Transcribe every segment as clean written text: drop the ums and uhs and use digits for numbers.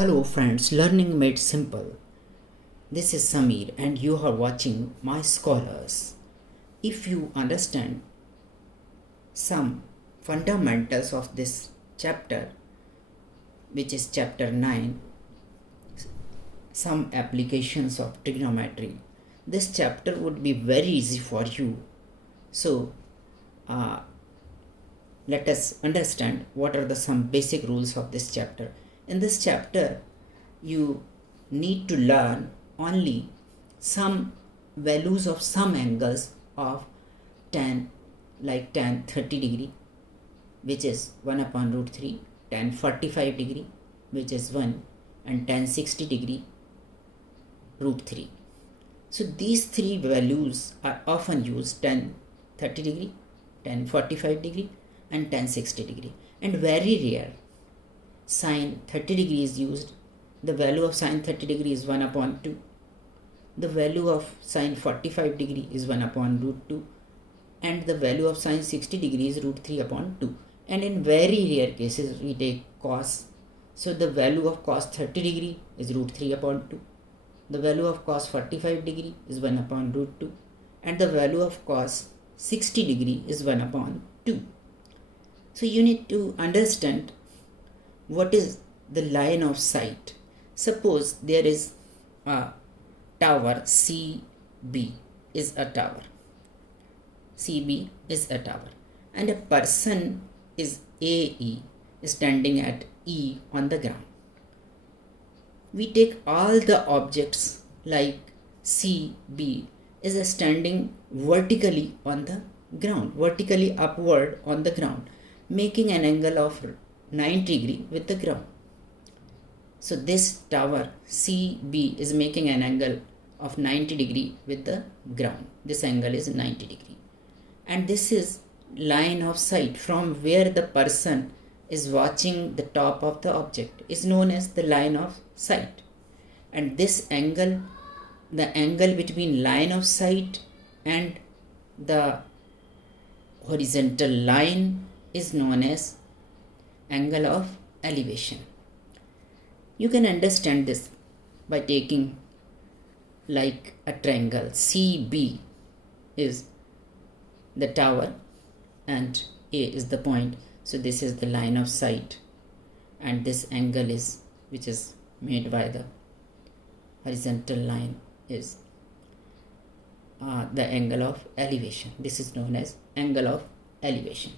Hello friends, Learning Made Simple. This is Samir and you are watching My Scholars. If you understand some fundamentals of this chapter, which is chapter 9, some applications of trigonometry, this chapter would be very easy for you. So, let us understand what are the some basic rules of this chapter. In this chapter, you need to learn only some values of some angles of tan, like tan 30 degree, which is 1 upon root 3, tan 45 degree, which is 1, and tan 60 degree, root 3. So these three values are often used: tan 30 degree, tan 45 degree, and tan 60 degree. And very rare, sine 30 degree is used. The value of sine 30 degree is 1 upon 2. The value of sine 45 degree is 1 upon root 2. And the value of sine 60 degree is root 3 upon 2. And in very rare cases, we take cos. So the value of cos 30 degree is root 3 upon 2. The value of cos 45 degree is 1 upon root 2. And the value of cos 60 degree is 1 upon 2. So you need to understand what is the line of sight. Suppose there is a tower CB is a tower. CB is a tower. And a person is AE standing at E on the ground. We take all the objects like CB is standing vertically on the ground, vertically upward on the ground, making an angle of 90 degree with the ground. So this tower CB is making an angle of 90 degree with the ground. This angle is 90 degree. And this is line of sight from where the person is watching the top of the object is known as the line of sight. And this angle, the angle between line of sight and the horizontal line is known as angle of elevation. You can understand this by taking like a triangle. CB is the tower and A is the point. So this is the line of sight, and this angle is which is made by the horizontal line is the angle of elevation. This is known as angle of elevation.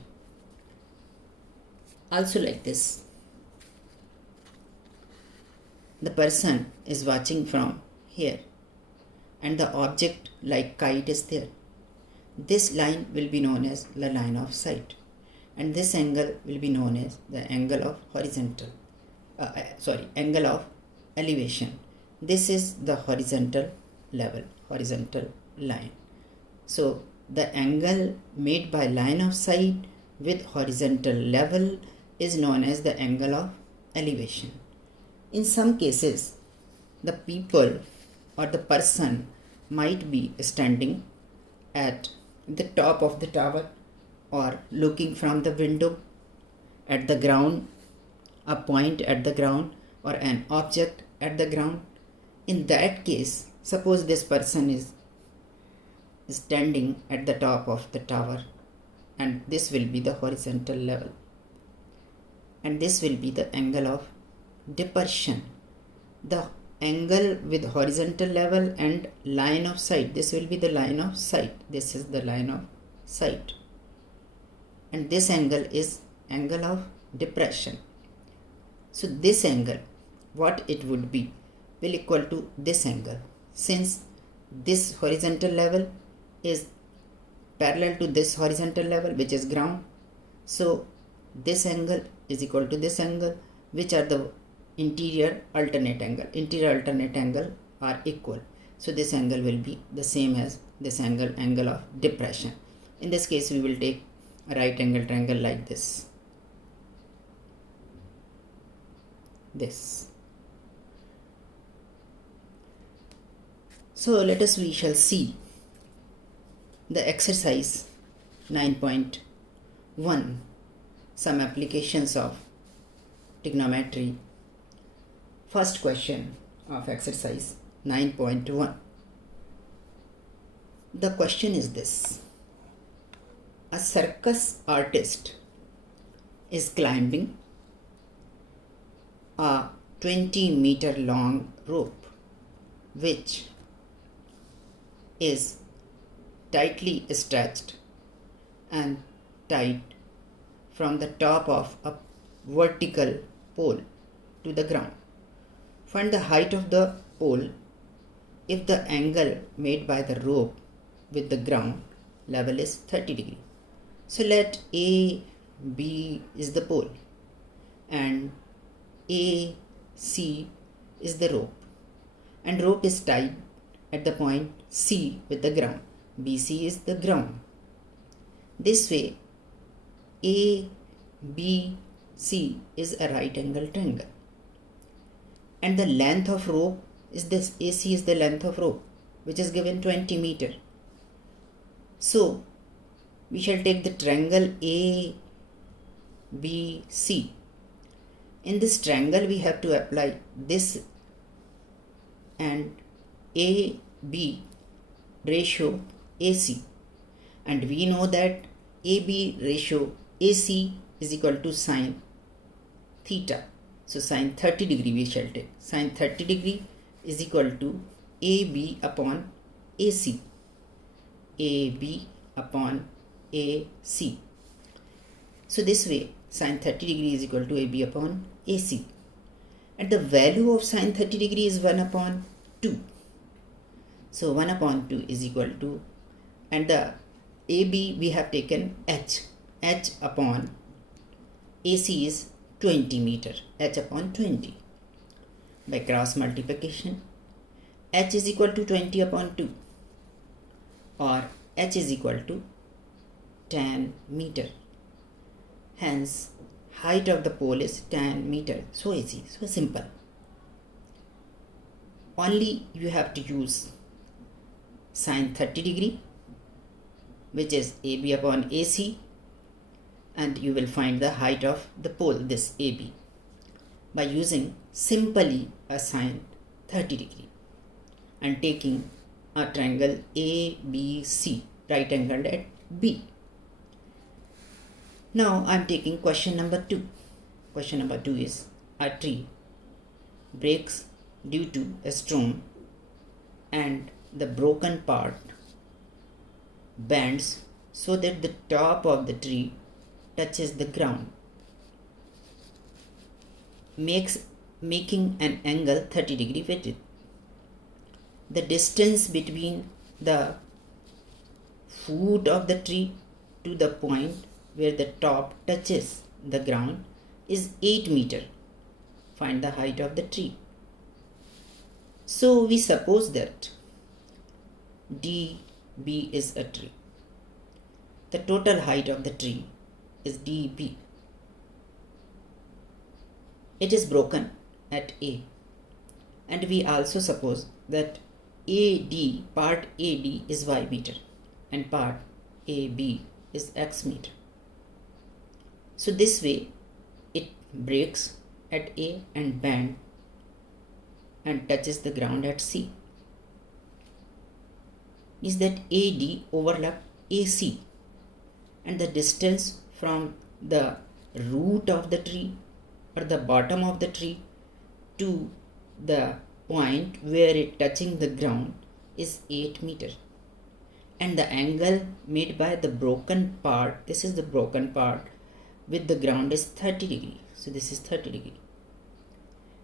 Also like this, the person is watching from here and the object like kite is there. This line will be known as the line of sight, and this angle will be known as the angle of angle of elevation. This is the horizontal level, horizontal line. So the angle made by line of sight with horizontal level is known as the angle of elevation. In some cases, the people or the person might be standing at the top of the tower or looking from the window at the ground, a point at the ground or an object at the ground. In that case, suppose this person is standing at the top of the tower, and this will be the horizontal level, and this will be the angle of depression. The angle with horizontal level and line of sight, this will be the line of sight. This is the line of sight, and this angle is angle of depression. So this angle, what it would be, will equal to this angle, since this horizontal level is parallel to this horizontal level, which is ground. So this angle is equal to this angle, which are the interior alternate angle are equal. So this angle will be the same as this angle of depression. In this case, we will take a right angle triangle like this. So we shall see the exercise 9.1, some applications of trigonometry first question of exercise 9.1. The question is this: a circus artist is climbing a 20-meter long rope which is tightly stretched and tied from the top of a vertical pole to the ground. Find the height of the pole if the angle made by the rope with the ground level is 30 degree. So let A, B is the pole and A, C is the rope, and rope is tied at the point C with the ground. BC is the ground. This way A, B, C is a right angle triangle, and the length of rope is this. AC is the length of rope, which is given 20 meter. So we shall take the triangle ABC. In this triangle we have to apply this and AB ratio AC, and we know that AB ratio AC is equal to sine theta. So sine 30 degree we shall take. Sine 30 degree is equal to AB upon AC. AB upon AC. So this way sine 30 degree is equal to AB upon AC. And the value of sine 30 degree is 1 upon 2. So 1 upon 2 is equal to, and the AB we have taken H. H upon AC is 20 meter. H upon 20. By cross multiplication, H is equal to 20 upon 2, or H is equal to 10 meter. Hence, height of the pole is 10 meter. So easy, so simple. Only you have to use sine 30 degree, which is AB upon AC, and you will find the height of the pole, this AB, by using simply a sine 30 degree and taking a triangle ABC, right angled at B. Now I am taking question number 2. Question number 2 is: a tree breaks due to a storm and the broken part bends so that the top of the tree touches the ground, making an angle 30 degree with it. The distance between the foot of the tree to the point where the top touches the ground is 8 meter. Find the height of the tree. So we suppose that DB is a tree. The total height of the tree is DB. It is broken at A, and we also suppose that AD, part AD is Y meter and part AB is X meter. So this way it breaks at A and bend and touches the ground at C. Is that AD overlap AC, and the distance from the root of the tree or the bottom of the tree to the point where it touching the ground is 8 meter, and the angle made by the broken part, this is the broken part, with the ground is 30 degree. So this is 30 degree.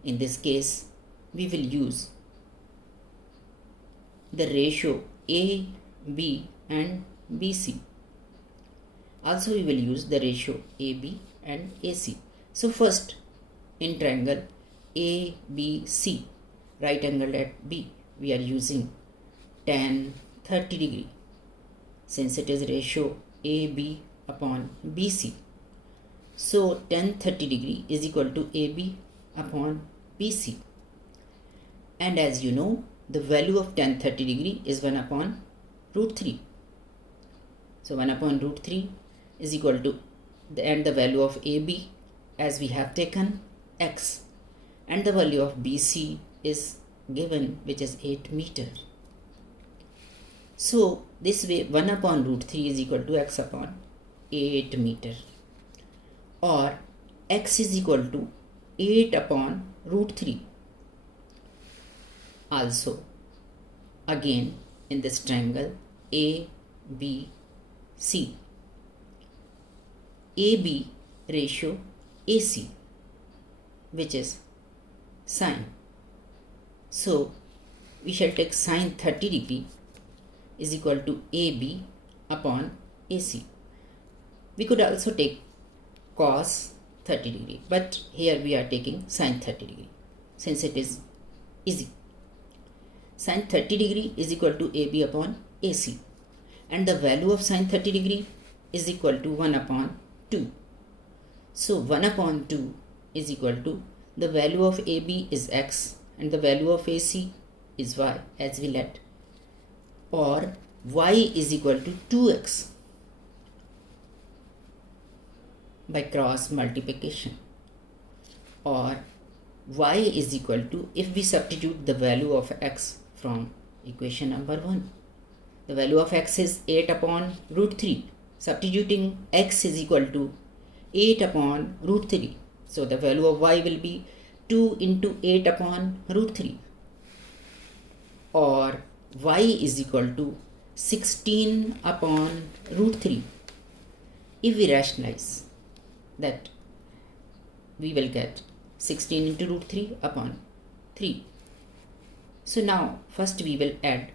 In this case we will use the ratio A, B and BC. Also we will use the ratio AB and AC. So first, in triangle ABC, right angled at B, we are using tan 30 degree, since it is ratio AB upon BC. So tan 30 degree is equal to AB upon BC. And as you know, the value of tan 30 degree is 1 upon root 3. So 1 upon root 3 is equal to the value of AB, as we have taken X, and the value of BC is given, which is 8 meter. So this way 1 upon root 3 is equal to x upon 8 meter, or x is equal to 8 upon root 3. Also, again in this triangle ABC, AB ratio AC, which is sine. So we shall take sine 30 degree is equal to AB upon AC. We could also take cos 30 degree, but here we are taking sine 30 degree since it is easy. Sine 30 degree is equal to AB upon AC, and the value of sine 30 degree is equal to 1 upon 2. So 1 upon 2 is equal to, the value of AB is x and the value of AC is y, as we let, or y is equal to 2x by cross multiplication, or y is equal to, if we substitute the value of x from equation number 1, the value of x is 8 upon root 3. Substituting x is equal to 8 upon root 3. So the value of y will be 2 into 8 upon root 3, or y is equal to 16 upon root 3. If we rationalize that, we will get 16 into root 3 upon 3. So now first we will add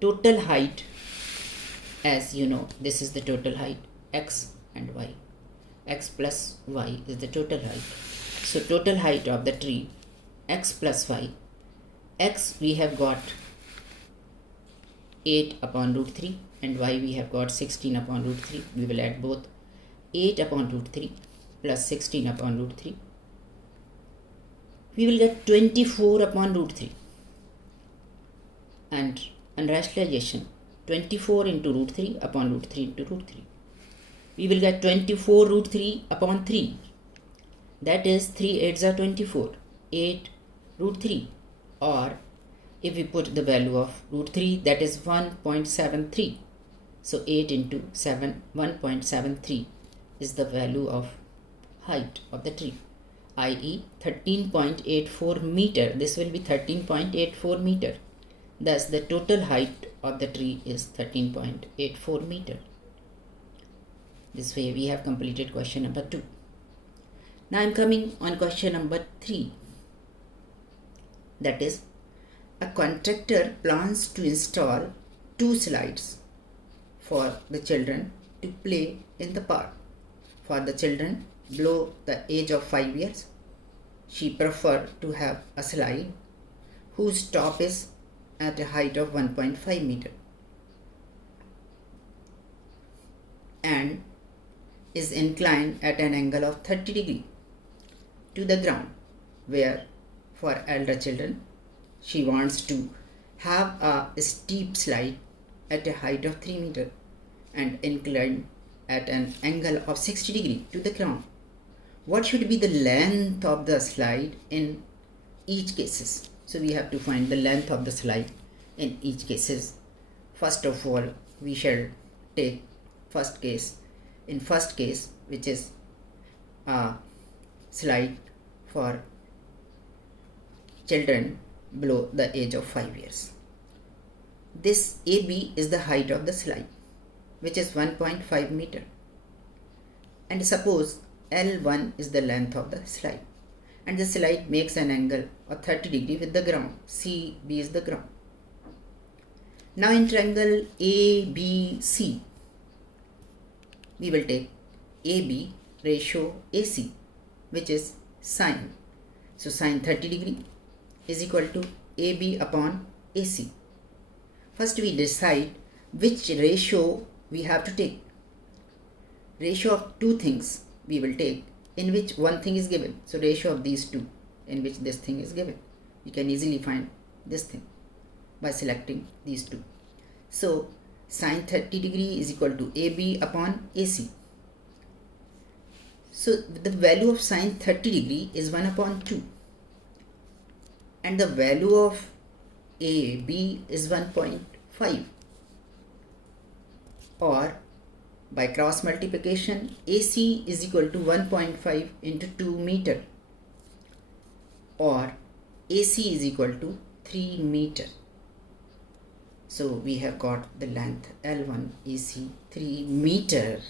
total height. As you know, this is the total height, x and y. X plus y is the total height. So total height of the tree, x plus y. X we have got 8 upon root 3 and y we have got 16 upon root 3. We will add both. 8 upon root 3 plus 16 upon root 3. We will get 24 upon root 3. And on rationalization, 24 into root 3 upon root 3 into root 3. We will get 24 root 3 upon 3. That is 3 8s are 24. 8 root 3. Or if we put the value of root 3, that is 1.73. So 8 into 7, 1.73 is the value of height of the tree, i.e. 13.84 meter. This will be 13.84 meter. Thus the total height of the tree is 13.84 meter. This way we have completed question number 2. Now I am coming on question number 3. That is, a contractor plans to install 2 slides for the children to play in the park. For the children below the age of 5 years, she prefers to have a slide whose top is at a height of 1.5 meter and is inclined at an angle of 30 degree to the ground, where for elder children she wants to have a steep slide at a height of 3 meter and inclined at an angle of 60 degree to the ground. What should be the length of the slide in each cases? So we have to find the length of the slide in each cases. First of all, we shall take first case. In first case, which is a slide for children below the age of 5 years. This AB is the height of the slide, which is 1.5 meter. And suppose L1 is the length of the slide, and the slide makes an angle of 30 degree with the ground. CB is the ground. Now in triangle ABC, we will take AB ratio AC, which is sine. So sine 30 degree is equal to AB upon AC. First we decide which ratio we have to take. Ratio of two things we will take in which one thing is given. So ratio of these two in which this thing is given. We can easily find this thing by selecting these two. So sine 30 degree is equal to AB upon AC. So the value of sine 30 degree is 1 upon 2. and the value of AB is 1.5, or by cross multiplication AC is equal to 1.5 into 2 meter, or AC is equal to 3 meter. So we have got the length L1 AC 3 meter.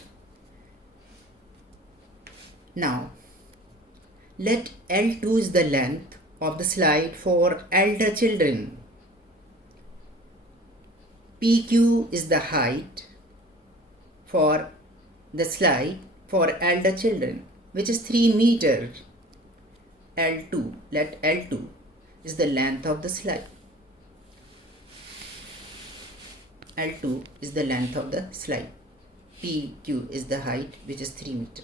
Now let L2 is the length of the slide for elder children. PQ is the height for the slide for elder children, which is 3 meter. L2, let L2 is the length of the slide. L2 is the length of the slide. PQ is the height, which is 3 meter.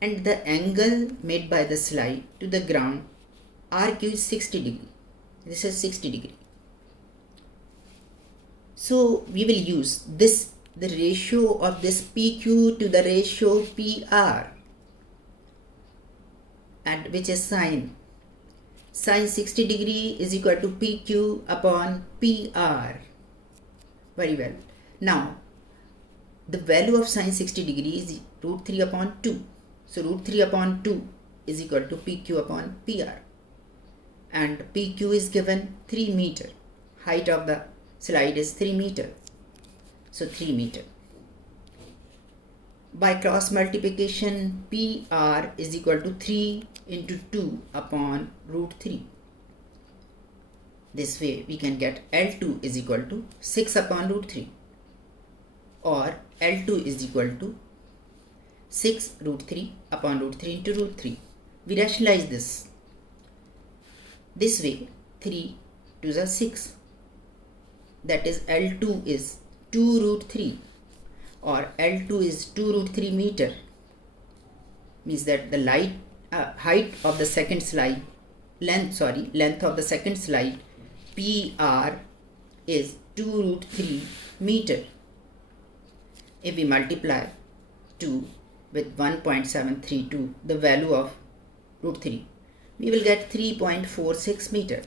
And the angle made by the slide to the ground RQ is 60 degree. This is 60 degree. So we will use this, the ratio of this PQ to the ratio PR, and which is sine 60 degree is equal to PQ upon PR. Very well. Now the value of sine 60 degree is root 3 upon 2. So root 3 upon 2 is equal to PQ upon PR, and PQ is given 3 meter. Height of the slide is 3 meter. So 3 meter. By cross multiplication, PR is equal to 3 into 2 upon root 3. This way we can get L2 is equal to 6 upon root 3, or L2 is equal to 6 root 3 upon root 3 into root 3. We rationalize this. This way 3 2s are 6. That is L2 is 2 root 3, or L2 is 2 root 3 meter. Means that the height of the second slide, length of the second slide PR is 2 root 3 meter. If we multiply 2 with 1.732, the value of root 3, we will get 3.46 meter.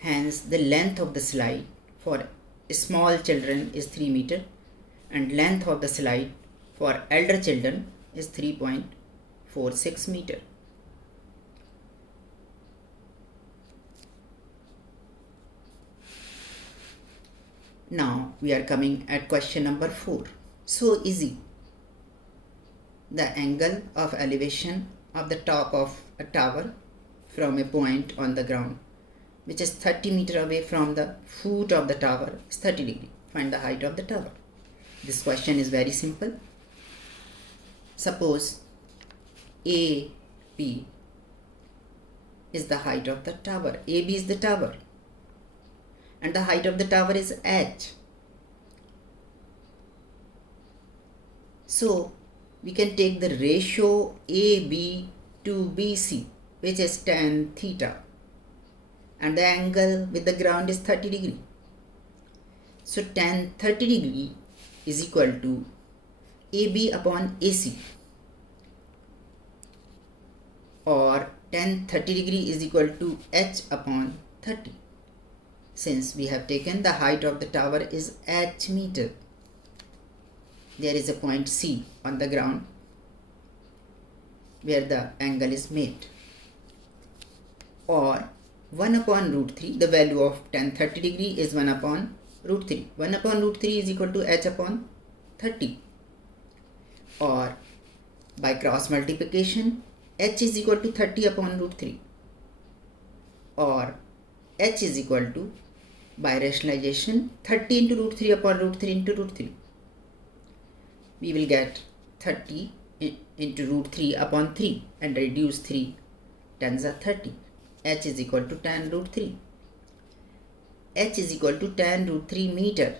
Hence the length of the slide for small children is 3 meter, and length of the slide for elder children is 3.46 meter. Now we are coming at question number 4. So easy. The angle of elevation of the top of a tower from a point on the ground, which is 30 meter away from the foot of the tower, is 30 degree. Find the height of the tower. This question is very simple. Suppose AB is the height of the tower. AB is the tower, and the height of the tower is H. So we can take the ratio AB to BC, which is tan theta, and the angle with the ground is 30 degree. So tan 30 degree is equal to AB upon AC, or tan 30 degree is equal to H upon 30. Since we have taken the height of the tower is H meter, there is a point C on the ground where the angle is made, or 1 upon root 3, the value of tan 30 degree is 1 upon root 3. 1 upon root 3 is equal to H upon 30, or by cross multiplication H is equal to 30 upon root 3, or H is equal to, by rationalization, 30 into root 3 upon root 3 into root 3. We will get 30 into root 3 upon 3 and reduce 3 tens are 30. H is equal to tan root 3. H is equal to tan root 3 meter,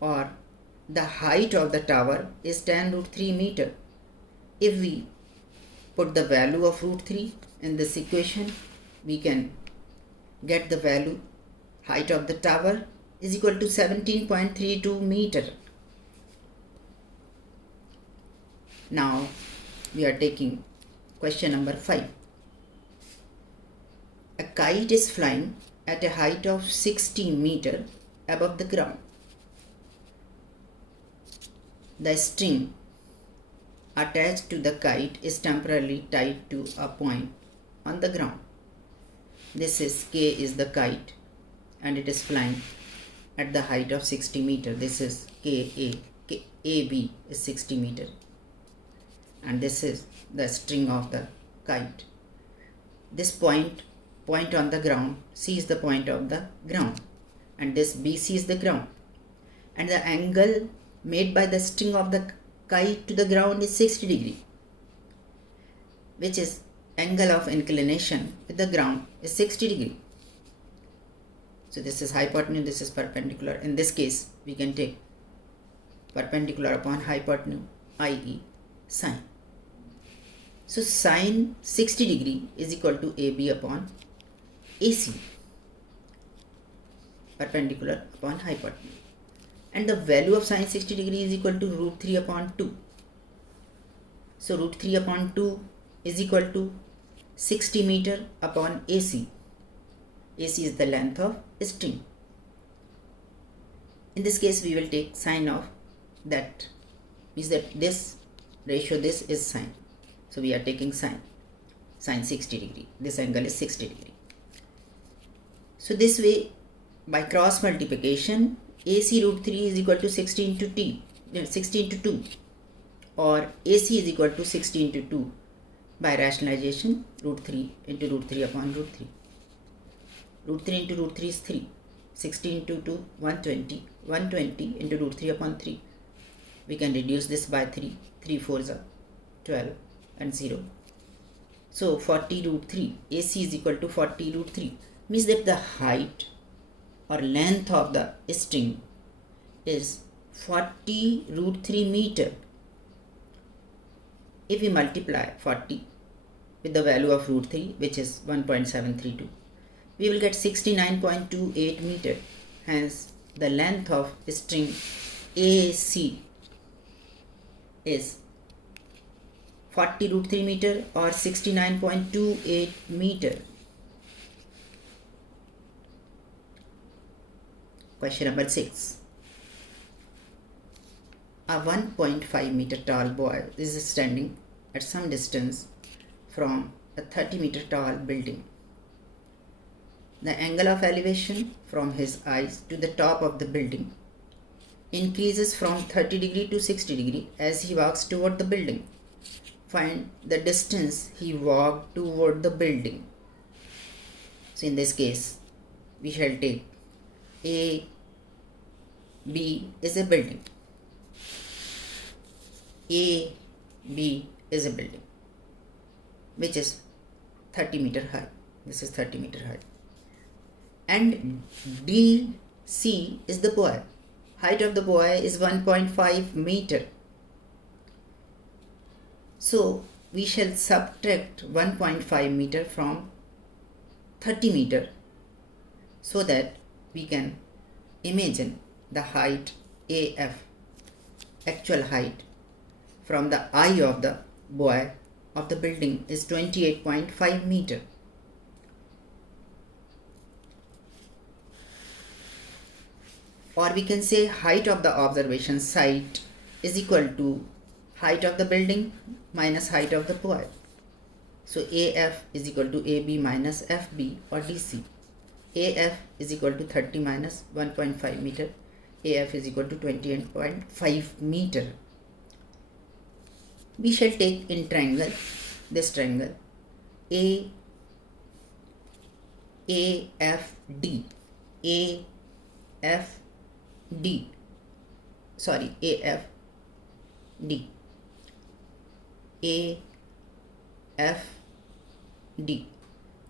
or the height of the tower is tan root 3 meter. If we put the value of root 3 in this equation, we can get the value height of the tower is equal to 17.32 meter. Now we are taking question number 5. kite is flying at a height of 60 meter above the ground. The string attached to the kite is temporarily tied to a point on the ground. This is K is the kite and it is flying at the height of 60 meter. This is AB is 60 meter and this is the string of the kite. This point on the ground, C is the point of the ground and this BC is the ground, and the angle made by the string of the kite to the ground is 60 degree, which is angle of inclination with the ground is 60 degree. So this is hypotenuse, this is perpendicular. In this case we can take perpendicular upon hypotenuse, i.e. sine. So sine 60 degree is equal to AB upon AC, perpendicular upon hypotenuse. And the value of sine 60 degree is equal to root 3 upon 2. So root 3 upon 2 is equal to 60 meter upon AC. AC is the length of string. In this case we will take sine of that, means that this ratio, this is sine. So we are taking sine 60 degree. This angle is 60 degree. So this way, by cross multiplication, AC root 3 is equal to 60 into 2, or AC is equal to 60 into 2. By rationalization, root 3 into root 3 upon root 3. Root 3 into root 3 is 3. 60 into 2, 120. 120 into root 3 upon 3. We can reduce this by 3. 3 4s are 12 and 0. So 40 root 3. AC is equal to 40 root 3. Means that the height or length of the string is 40 root 3 meter. If we multiply 40 with the value of root 3, which is 1.732, we will get 69.28 meter. Hence the length of string AC is 40 root 3 meter or 69.28 meter. Question number 6. A 1.5 meter tall boy is standing at some distance from a 30 meter tall building. The angle of elevation from his eyes to the top of the building increases from 30 degree to 60 degree as he walks toward the building. Find the distance he walked toward the building. So in this case, we shall take A, B is a building. A, B is a building which is 30 meter high. This is 30 meter high. And D, C is the boy. Height of the boy is 1.5 meter. So we shall subtract 1.5 meter from 30 meter so that we can imagine the height AF, actual height from the eye of the boy of the building is 28.5 meter. Or we can say height of the observation site is equal to height of the building minus height of the boy. So AF is equal to AB minus FB or DC. AF is equal to 30 minus 1.5 meter. AF is equal to 28.5 meter. We shall take in triangle, this triangle AFD.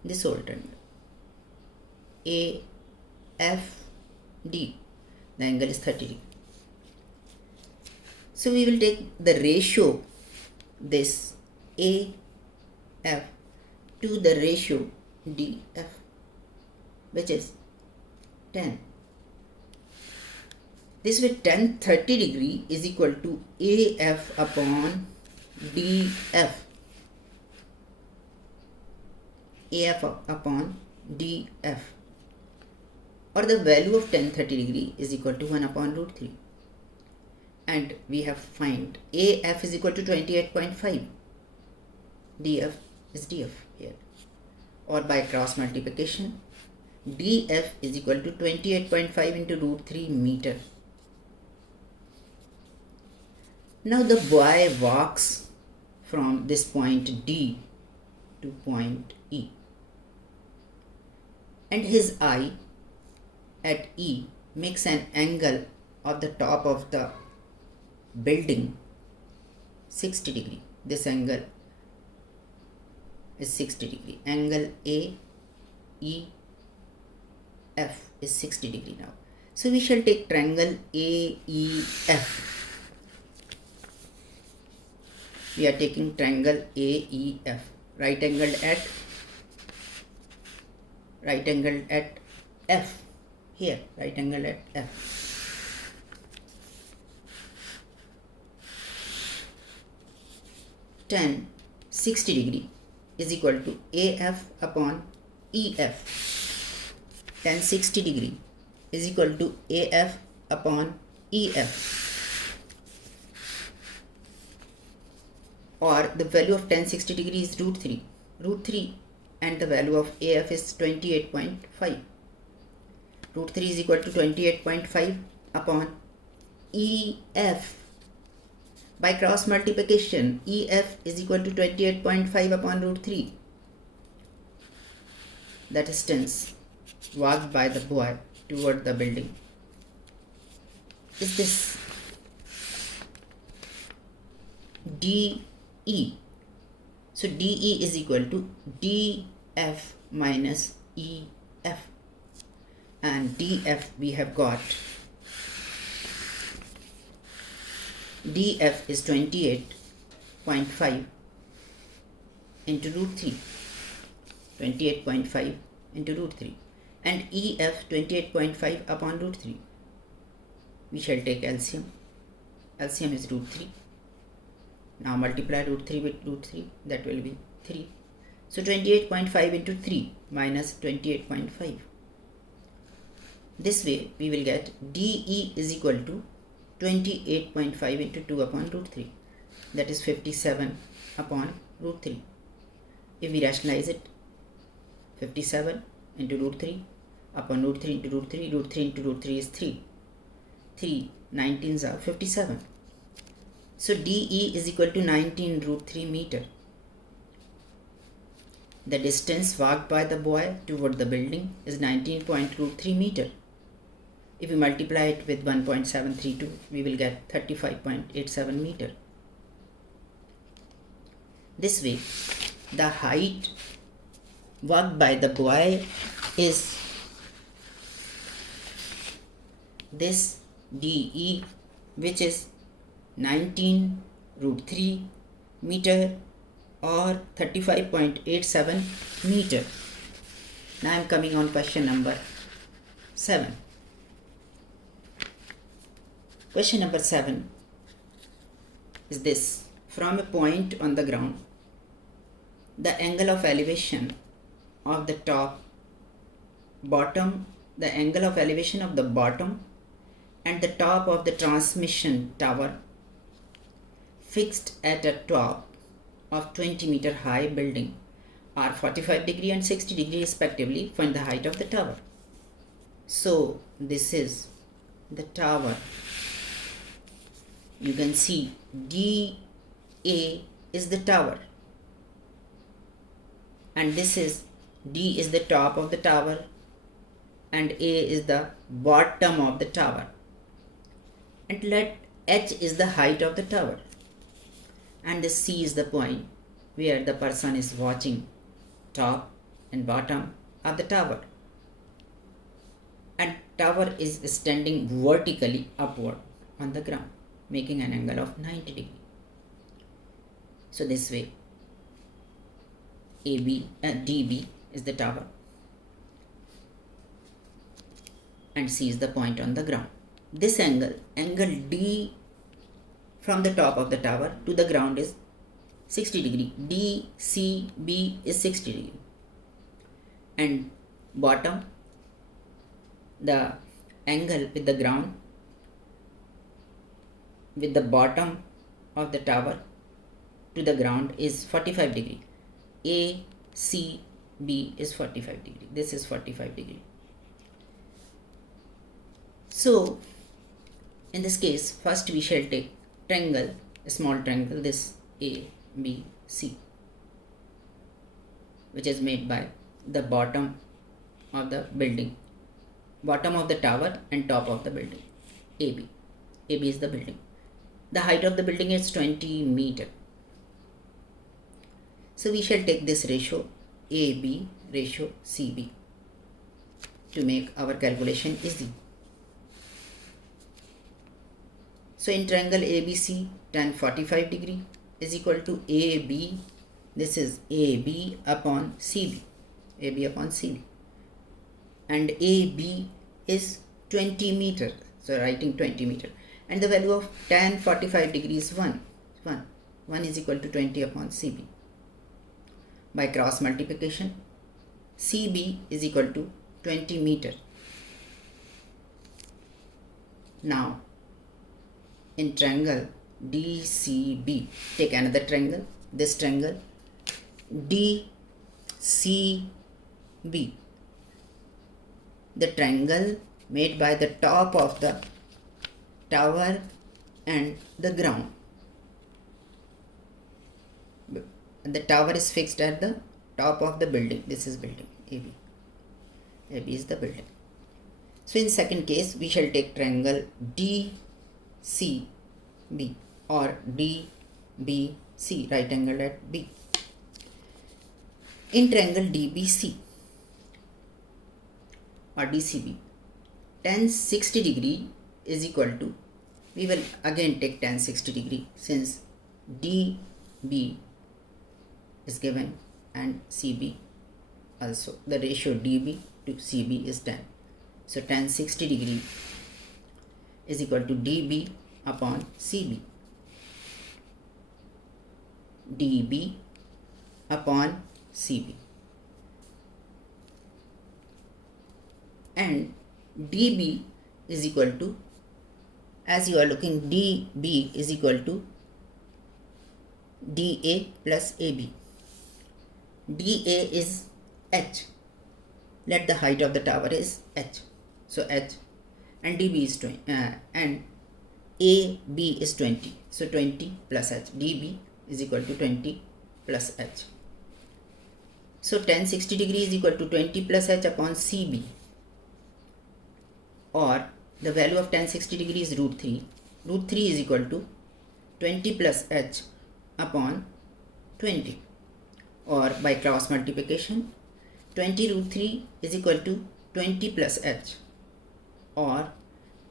This whole triangle AFD, the angle is 30 degree. So we will take the ratio this AF to the ratio DF, which is 10. This way 30 degree is equal to AF upon DF. AF upon df, or the value of tan 30 degree is equal to 1 upon root 3. And we have find AF is equal to 28.5. DF is DF here. Or by cross multiplication, DF is equal to 28.5 into root 3 meter. Now the boy walks from this point D to point E, and his eye at E makes an angle of the top of the building 60 degree. This angle is 60 degree. Angle AEF is 60 degree now. So we shall take triangle AEF. We are taking triangle AEF, right angled at F, here, right angled at F. Tan 60 degree is equal to AF upon EF. Tan 60 degree is equal to AF upon EF. Or the value of tan 60 degree is root 3. Root 3 and the value of AF is 28.5. Root 3 is equal to 28.5 upon EF. By cross multiplication, EF is equal to 28.5 upon root 3. The distance walked by the boy toward the building is this DE. So DE is equal to DF minus EF, and DF we have got DF is 28.5 into root 3, 28.5 into root 3, and EF 28.5 upon root 3. We shall take LCM. LCM is root 3. Now multiply root 3 with root 3, that will be 3. So 28.5 into 3 minus 28.5. This way we will get DE is equal to 28.5 into 2 upon root 3, that is 57 upon root 3. If we rationalize it, 57 into root 3 upon root 3 into root 3, root 3 into root 3 is 3. 3 19s are 57. So DE is equal to 19 root 3 meter. The distance walked by the boy toward the building is 19.3 meter. If we multiply it with 1.732, we will get 35.87 meter. This way, the height walked by the boy is this DE, which is 19 root 3 meter or 35.87 meter. Now I am coming on question number 7. Question number 7 is this. From a point on the ground, the angle of elevation of the bottom and the top of the transmission tower fixed at a top of 20 meter high building are 45 degree and 60 degree respectively. Find the height of the tower. So this is the tower. You can see DA is the tower, and this is D is the top of the tower and A is the bottom of the tower, and let H is the height of the tower, and the C is the point where the person is watching top and bottom of the tower, and tower is standing vertically upward on the ground, making an angle of 90 degree. So this way DB is the tower and C is the point on the ground. This angle D from the top of the tower to the ground is 60 degree. DCB is 60 degree, and bottom, the angle with the ground, with the bottom of the tower to the ground is 45 degree. ACB is 45 degree. This is 45 degree. So in this case, first we shall take triangle, a small triangle, this ABC, which is made by the bottom of the building, bottom of the tower and top of the building. AB is the building. The height of the building is 20 meter. So we shall take this ratio AB ratio CB to make our calculation easy. So in triangle ABC, tan 45 degree is equal to AB. This is AB upon CB. AB upon CB. And AB is 20 meter. So writing 20 meter. And the value of tan 45 degree is 1. 1 is equal to 20 upon CB. By cross multiplication, CB is equal to 20 meter. Now, in triangle DCB, take another triangle, this triangle DCB, the triangle made by the top of the tower and the ground. The tower is fixed at the top of the building. This is building AB. AB is the building. So in second case, we shall take triangle DCB or DBC, right angle at B. In triangle DBC or DCB, tan 60 degree is equal to, we will again take tan 60 degree since DB is given and CB also. The ratio DB to CB is 10. So tan 60 degree is equal to DB upon CB. DB upon CB. And DB is equal to, as you are looking, DB is equal to DA plus AB. DA is H. Let the height of the tower is H. So H and DB is 20 and AB is 20. So 20 plus H. DB is equal to 20 plus H. So tan 60 degree is equal to 20 plus H upon CB, or the value of tan 60 degree is root 3. Root 3 is equal to 20 plus H upon 20, or by cross multiplication 20 root 3 is equal to 20 plus H, or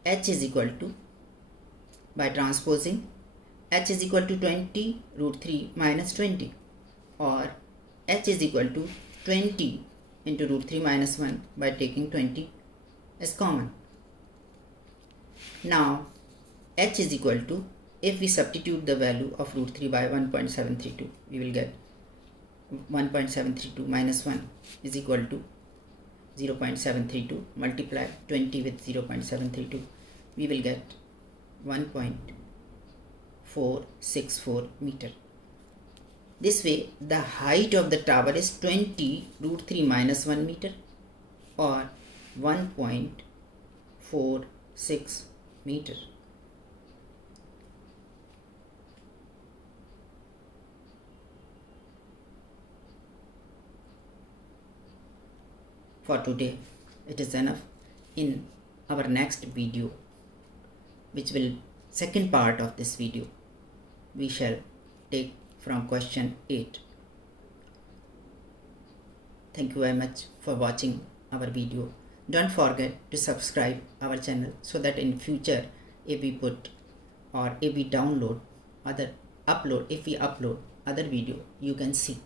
H is equal to, by transposing, H is equal to 20 root 3 minus 20, or H is equal to 20 into root 3 minus 1 by taking 20 as common. Now H is equal to, if we substitute the value of root 3 by 1.732, we will get 1.732 minus 1 is equal to 0.732, multiply 20 with 0.732, we will get 1.464 meter. This way the height of the tower is 20 root 3 minus 1 meter, or 1.46 meter. For today it is enough. In our next video, which will second part of this video, we shall take from question 8. Thank you very much for watching our video. Don't forget to subscribe our channel so that in future if we put or if we download other upload, if we upload other video, you can see.